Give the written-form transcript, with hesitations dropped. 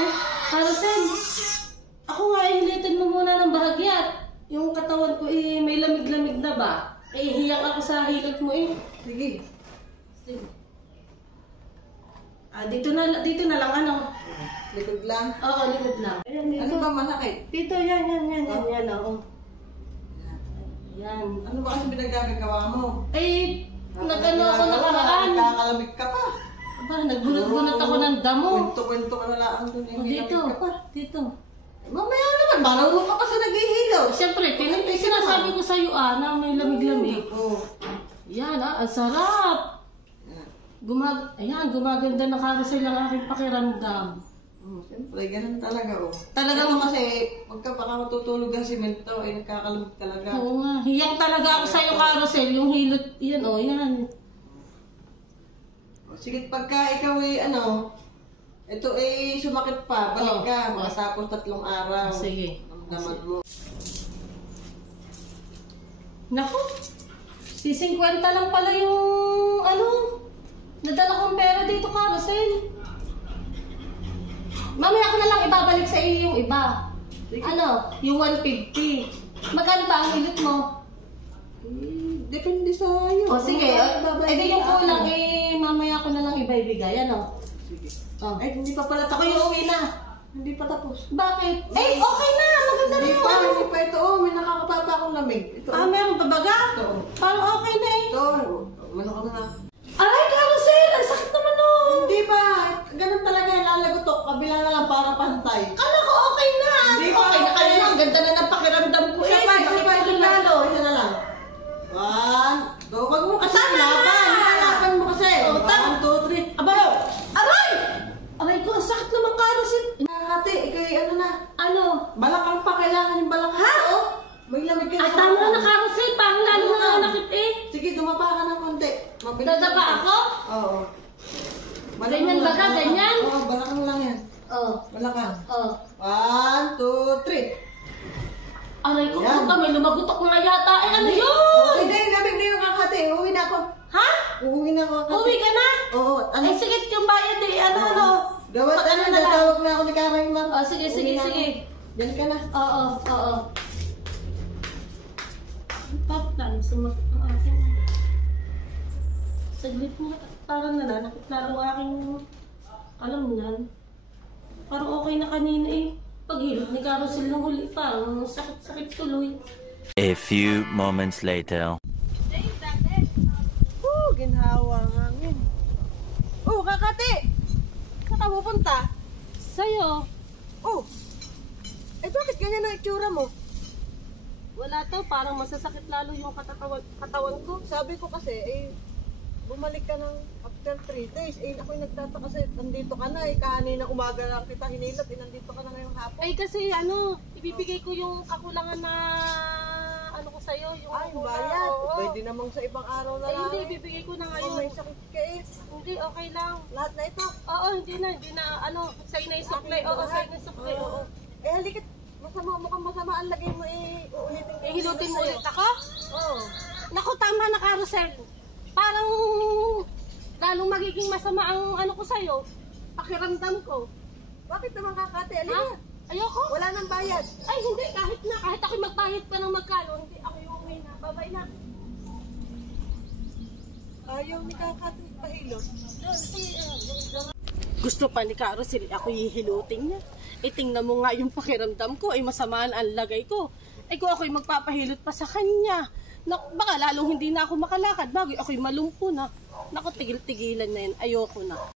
Eh, Carlsen, ako nga ihilitin mo muna ng bahagyat. Yung katawan ko may lamig-lamig na ba? Hiyang ako sa hilot mo eh. Sige. Sige. Dito na lang ano. Likod lang. Oo, likod lang. Ayan, dito. Ano ba masakit? Dito, yan, oo. Yan. Ano ba kasi pinagagagawa mo? Nagano ako nakaraan. Nagkakalamig ka pa. Aba, nagbunot-bunot ako ng damo. Kwento-kwento ka na lang doon. Dito. Mamaya naman, marunong ka pa sa naghihilo. Siyempre, sinasabi ko sa'yo na may lamig-lamig. Yan ang sarap. Gumaganda na carousel ang aking pakiramdam. Siyempre, ganun talaga Talagang kasi, pagka baka matutulog ang simento, nagkakalamig talaga. Oo nga. Hiyang talaga ako sa'yo carousel. Yung hilot, yan yan. Sige, pagka ikaw ito sumakit pa, balik ka, matapos 3 araw. Sige. Naman mo. Naku, 50 lang pala yung nadala kong pera dito, carousel. Mamaya ko na lang ibabalik sa iyo yung iba. Sige. Yung 150. Magkano ba ang hilot mo? Depende sa iyo. Sige. Di yung kulang mamaya ko na lang ibibigay. Sige. Hindi pa pala tapos. Ako yung uwi na. Hindi pa tapos. Bakit? Okay na. Maganda na yung Hindi pa ito. May nakakapapa akong lamig. Ito. Meron pa baga? Ito. Parang okay na eh. Ito. Mano ka na. Aray, carousel! Ang sakit naman Hindi ba? Ganun talaga yung lalagotok. Kabila na lang para pantay. Kala ko okay na. Hindi pa. Okay na kayo na. Ang ganda na ng pakiramdam ko Isa na lang. 1, 2. Wag mo kasi laban mo kasi. 1, 2, 3. Aba! Aray! Aray ko, ang sakit naman carousel. Ate, ikaw balakang pa. Kailangan yung balakang. Ha? May lamig ka Ay, tama na carousel. Parang lalo na nanakit eh. Sige, dumapa ka ng konti. Dadapa ako? Oo. Ganyan ba ka? Ganyan? Oo, balakang lang yan. Oo. Balakang. Oo. 1, 2, 3. Aray ko, puta, may lumagutok nga yata. Ano yun? Hindi, lamig na yung kakate. Uuwi na ako. Ha? Uuwi na ako kakate. Uwi ka na? Oo. Ay, sige, yung bayad eh. Gawat na lang, natawag na ako ni Karay Mar. Sige. Diyan ka na. Oo. Tapos, sumakit ang aking. Saglit mo, parang nananakit lalo aking, alam mo yan. Parang okay na kanina eh. Paghilot ni carousel ng huli, parang sakit tuloy. A few moments later. Ginhawa nga ngayon. Kakate! Saan ka pupunta? Sa'yo? Bakit ganyan ang itsura mo? Wala to, parang masasakit lalo yung katawan ko. Sabi ko kasi, bumalik ka ng after 3 days. Ako'y nagtataka kasi nandito ka na. Kanina umaga lang kita hinilot. Nandito ka na ngayong hapon. Kasi ibibigay ko yung kakulangan na ko sa'yo. Yung bayad. Pwede namang sa ibang araw na lang. Hindi, ibibigay ko na ngayon. May sakit ka Hindi, okay lang. Lahat na ito? Oo, hindi na. Sa'yo na yung supply. Oo, sa'yo na yung supply. Oo. Halikit. Mukhang masama ang lagay mo uulitin ko. Hilutin mo ulit ako? Oo. Naku, tama na carousel. Parang lalong magiging masama ang ko sa'yo. Pakiramdam ko. Bakit naman kakate? Alika. Ayoko. Wala nang bayad. Ay, hindi. Kahit ako magbayad pa ng magkano, hindi ako yung uwi na. Babay na. Ayaw ni kakate pahilot. Gusto pa ni carousel, ako hihilutin niya. Tingnan mo nga yung pakiramdam ko, masamaan ang lagay ko. Kung ako'y magpapahilot pa sa kanya, baka lalong hindi na ako makalakad, bago ako'y malumpo na. Naku, tigil-tigilan na yun, ayoko na.